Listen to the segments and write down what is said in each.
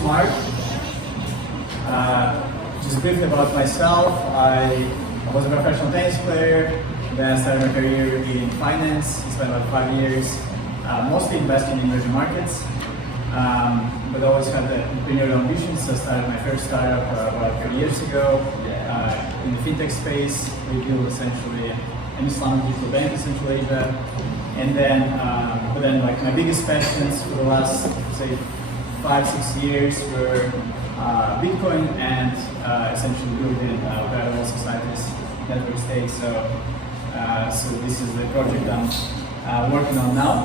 smart. Just briefly about myself, I was a professional tennis player, then I started my career in finance, spent about 5 years, mostly investing in emerging markets, but I always had the entrepreneurial ambition, so I started my first startup about 3 years ago in the fintech space. We built essentially an Islamic digital bank in Central Asia, and then, but then like my biggest passions for the last, say, 5-6 years were Bitcoin and essentially building parallel societies, network states. So this is the project I'm working on now.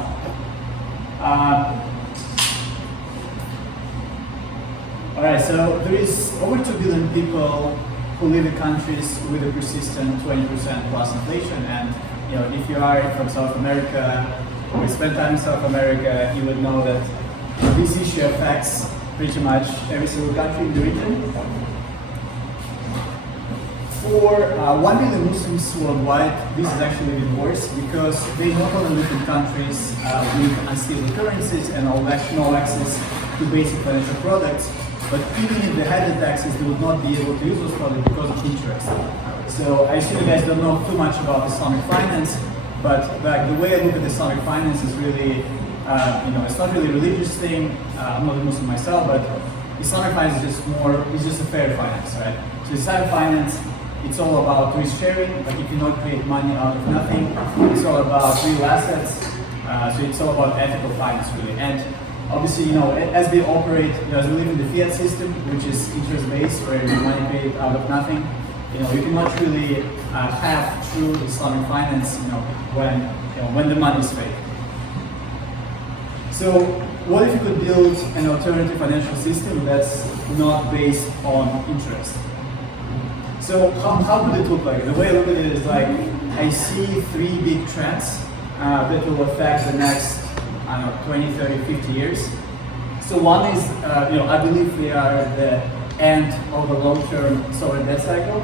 All right, so there is over 2 billion people who live in countries with a persistent 20% plus inflation, and you know, if you are from South America or you spend time in South America, you would know that this issue affects pretty much every single country in the region. For 1 billion Muslims worldwide, this is actually even worse because they not only live in countries with unstable currencies and no access to basic financial products, but even if they had the taxes, they would not be able to use those products because of interest. So I assume you guys don't know too much about Islamic finance, but like, the way I look at Islamic finance is really, it's not really a religious thing. I'm not a Muslim myself, but Islamic finance is just a fair finance, right? So Islamic finance, it's all about risk sharing. Like, you cannot create money out of nothing. It's all about real assets. So it's all about ethical finance, really. And obviously, as we operate, as we live in the fiat system, which is interest-based, where the money paid out of nothing, you cannot really have true Islamic finance, when the money is paid. So, what if you could build an alternative financial system that's not based on interest? So, how would it look like? The way I look at it is like, I see 3 big trends that will affect the next 20, 30, 50 years. So one is, I believe we are at the end of a long-term sovereign debt cycle.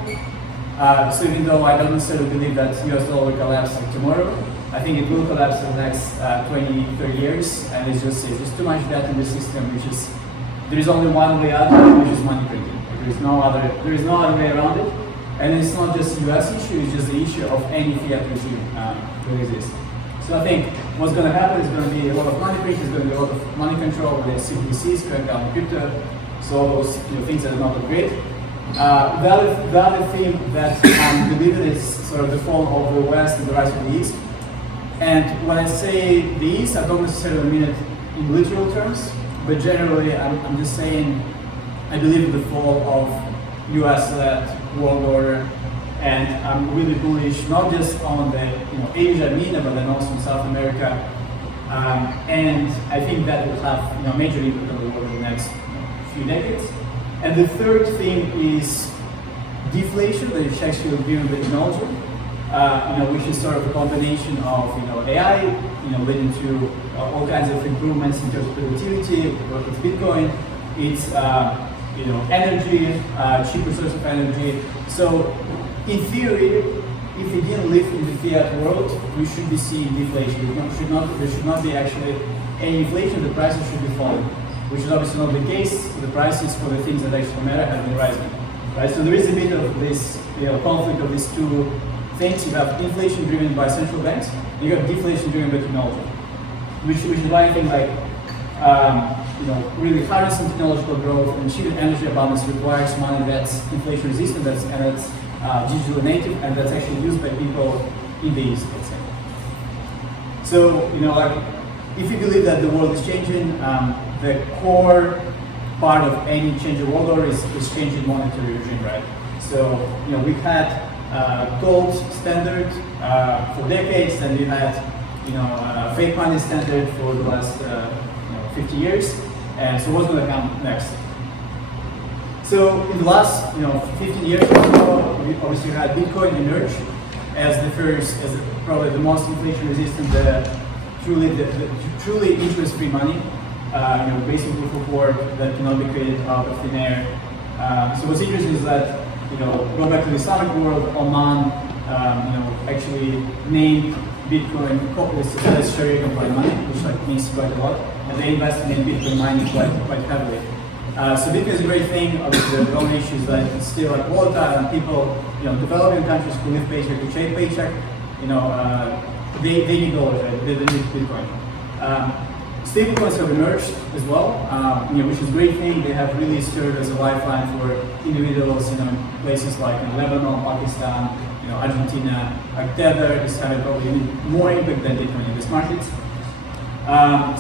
So even though I don't necessarily believe that US dollar will collapse tomorrow, I think it will collapse in the next 20, 30 years, and it's just too much debt in the system, there is only one way out, which is money printing. There is no other way around it. And it's not just a US issue, it's just the issue of any fiat regime that exists. So I think what's going to happen is going to be a lot of money printing, there's going to be a lot of money control, the CBDCs, crack down on crypto, so all those things that are not great. The other thing that I'm believing is sort of the fall of the West and the rise of the East. And when I say the East, I don't necessarily mean it in literal terms, but generally I'm just saying I believe in the fall of US-led world order. And I'm really bullish, not just on the Asia, MENA, but then also in South America. And I think that will have a major impact on the world in the next few decades. And the third thing is deflation, that is actually driven by technology, which is sort of a combination of AI, leading to all kinds of improvements in terms of productivity. Work with Bitcoin, it's energy, cheaper source of energy. So in theory, if we didn't live in the fiat world, we should be seeing deflation. There should not be actually any inflation, the prices should be falling, which is obviously not the case. The prices for the things that actually matter have been rising. Right? So there is a bit of this conflict of these two things. You have inflation driven by central banks, and you have deflation driven by technology, which is why I think like, really harnessing technological growth and achieving energy abundance requires money that's inflation resistant, and that's digitally native, and that's actually used by people in the East, let's say. So, if you believe that the world is changing, the core part of any change in world order is changing monetary regime, right? So, we've had gold standard for decades, and we had, fake money standard for the last 50 years. And so what's going to come next? So in the last 15 years or so, we obviously had Bitcoin emerge as probably the most inflation resistant, truly interest-free money, basically proof of work that cannot be created out of thin air. So what's interesting is that go back to the Islamic world, Oman actually named Bitcoin as Sharia compliant money, which means quite a lot, and they invested in Bitcoin mining quite heavily. So Bitcoin is a great thing. Obviously, the only issue is that it's still like volatile, and people, developing countries who live paycheck to paycheck, they need dollars, right? They need Bitcoin. Stablecoins have emerged as well, which is a great thing. They have really served as a lifeline for individuals, in places like Lebanon, Pakistan, Argentina. Like Tether is having probably more impact than Bitcoin in these markets.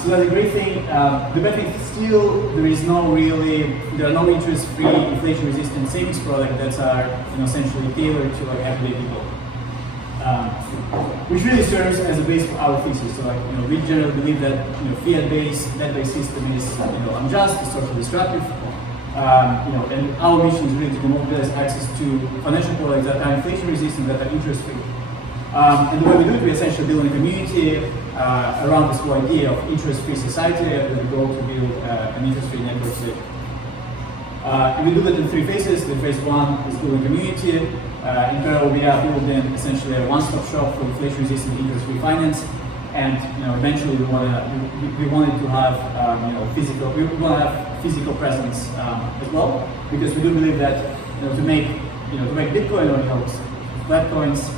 So that's a great thing. The bad thing is still there are no interest-free, inflation-resistant savings products that are essentially tailored to everyday people, which really serves as a base for our thesis. So we generally believe that fiat-based, debt-based system is unjust, it's socially destructive. And our mission is really to democratize access to financial products that are inflation-resistant, that are interest-free. And the way we do it, we essentially build a community around this whole idea of interest-free society with the goal to build an interest-free network state. And we do that in three phases. The phase one is building community. In parallel, we are building essentially a one-stop shop for inflation-resistant interest-free finance. And eventually, we wanted to have physical presence as well, because we do believe that to make Bitcoin or flat coins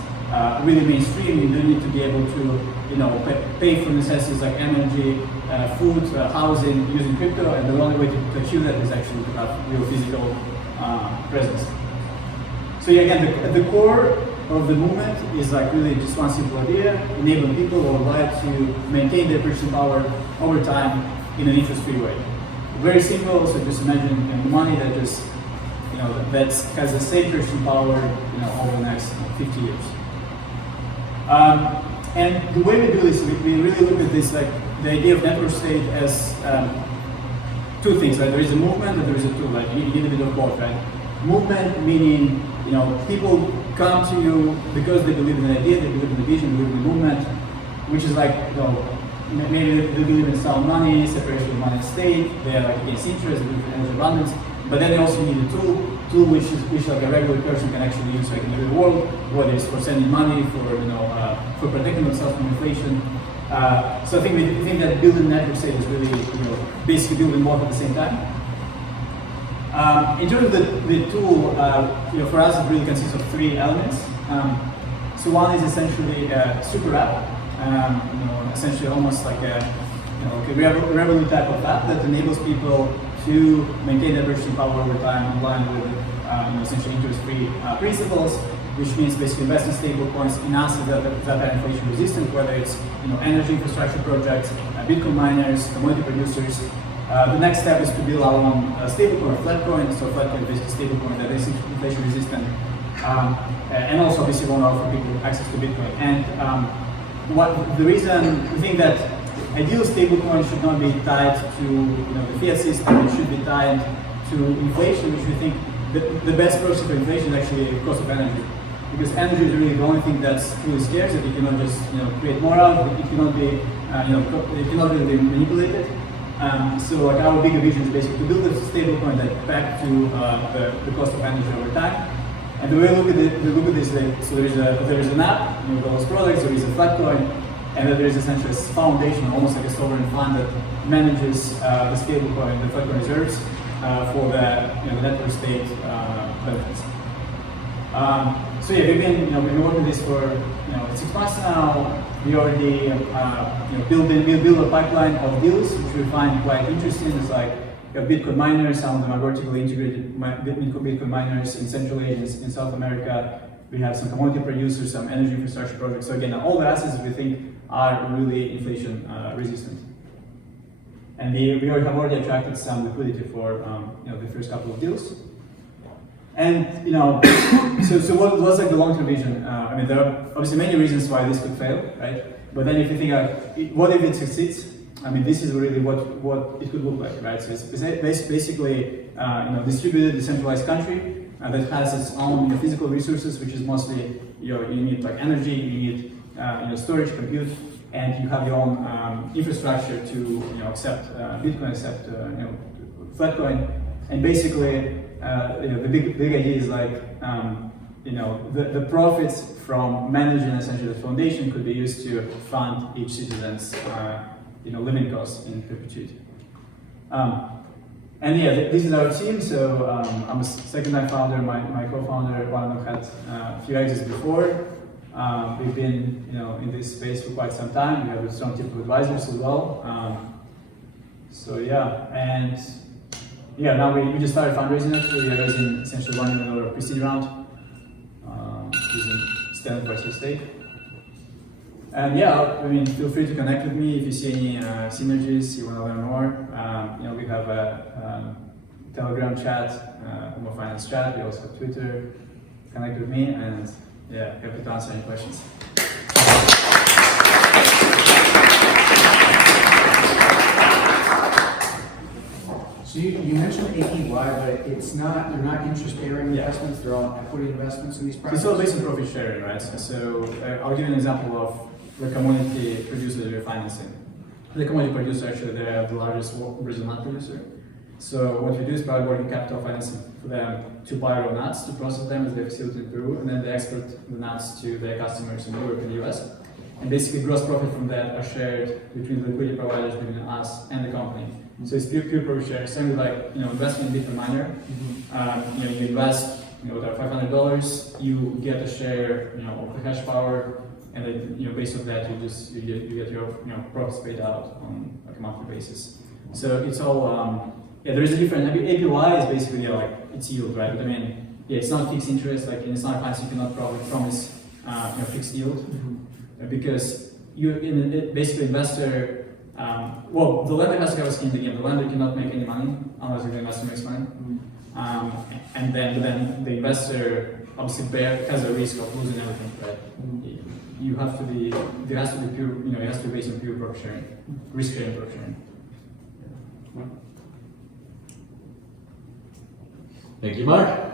really mainstream, you do need to be able to pay for necessities like energy, food, housing using crypto, and the only way to achieve that is actually to have real physical presence. So yeah, again, at the core of the movement is really just one simple idea: enabling people worldwide to maintain their purchasing power over time in an interest-free way. Very simple. So just imagine money that just that has the same purchasing power over the next 50 years. And the way we do this, we really look at this the idea of network state as two things. Right? There is a movement and there is a tool. You need a bit of both. Right? Movement meaning people come to you because they believe in the idea, they believe in the vision, they believe in the movement, which is maybe they believe in sound money, separation of money and state. They are against interest, they believe in energy abundance. But then they also need a tool which a regular person can actually use in the real world, whether it's for sending money, for protecting themselves from inflation. So I think we think that building network state is really basically building both at the same time. In terms of the tool, for us it really consists of three elements. So one is essentially a super app, essentially almost like a Revolut type of app that enables people to maintain their purchasing power over time in line with essentially interest-free principles, which means basically invest in stable coins in assets that are inflation resistant, whether it's energy infrastructure projects, Bitcoin miners, commodity producers. The next step is to build our own stablecoin, flatcoin. So flatcoin is basically stablecoin that is inflation resistant, and also obviously want to offer people access to Bitcoin. And the reason we think that ideal stablecoin should not be tied to the fiat system, it should be tied to inflation, which we think the best proxy for inflation is actually the cost of energy. Because energy is really the only thing that's truly scarce that you cannot just create more of, it cannot be it cannot really be manipulated. So our bigger vision is basically to build a stablecoin that back to the cost of energy over time. And the way we look at this, so there is an app with all those products, there is a flat coin, and then there is essentially a foundation, almost like a sovereign fund that manages the stablecoin, the flat coin reserves for the network state benefits. So yeah, we've been working this for 6 months now. We already build a pipeline of deals, which we find quite interesting. It's like we have Bitcoin miners, some of them are vertically integrated Bitcoin miners in Central Asia, in South America. We have some commodity producers, some energy infrastructure projects. So again, all the assets we think are really inflation resistant. And we have already attracted some liquidity for the first couple of deals. And so what's the long-term vision? There are obviously many reasons why this could fail, right? But then if you think, what if it succeeds? This is really what it could look like, right? So it's basically distributed, decentralized country that has its own physical resources, which is mostly you need like energy, you need storage, compute, and you have your own infrastructure to accept Bitcoin, accept flatcoin, and basically. The big idea is like the profits from managing essentially the foundation could be used to fund each citizen's living costs in perpetuity. And yeah, this is our team. So I'm a second-time founder. My co-founder, one of them, had a few exits before. We've been, in this space for quite some time. We have a strong team of advisors as well. So yeah, and yeah, now we just started fundraising. Actually, we are raising essentially $1 million pre-seed round using standard versus stake. And yeah, feel free to connect with me if you see any synergies, you want to learn more. We have a Telegram chat, Umma Finance chat. We also have Twitter. Connect with me, and yeah, happy to answer any questions. So you mentioned APY, but they're not interest-bearing investments, they're all equity investments in these projects? It's all based on profit sharing, right? So I'll give you an example of the commodity producer you're financing. The commodity producer, actually, they are the largest Brazilian nut producer. So what we do is provide working capital financing for them to buy raw nuts, to process them as their facility in Peru, and then they export the nuts to their customers in Europe and the US. And basically, gross profit from that are shared between the liquidity providers, between us and the company. So it's pure profit share. Same like investment in Bitcoin miner. You invest about $500, you get a share of the hash power, and then based on that you get your profits paid out on like a monthly basis. So it's all there is a different APY is basically it's yield, right? But it's not fixed interest. Like in Islamic finance, you cannot promise fixed yield because basically investor. The lender has to have a skin in the game. The lender cannot make any money unless the investor makes money. And then the investor obviously has a risk of losing everything, right? You have to be, there has to be pure, it has to be based on pure profit sharing, risk sharing profit sharing. Thank you, Mark.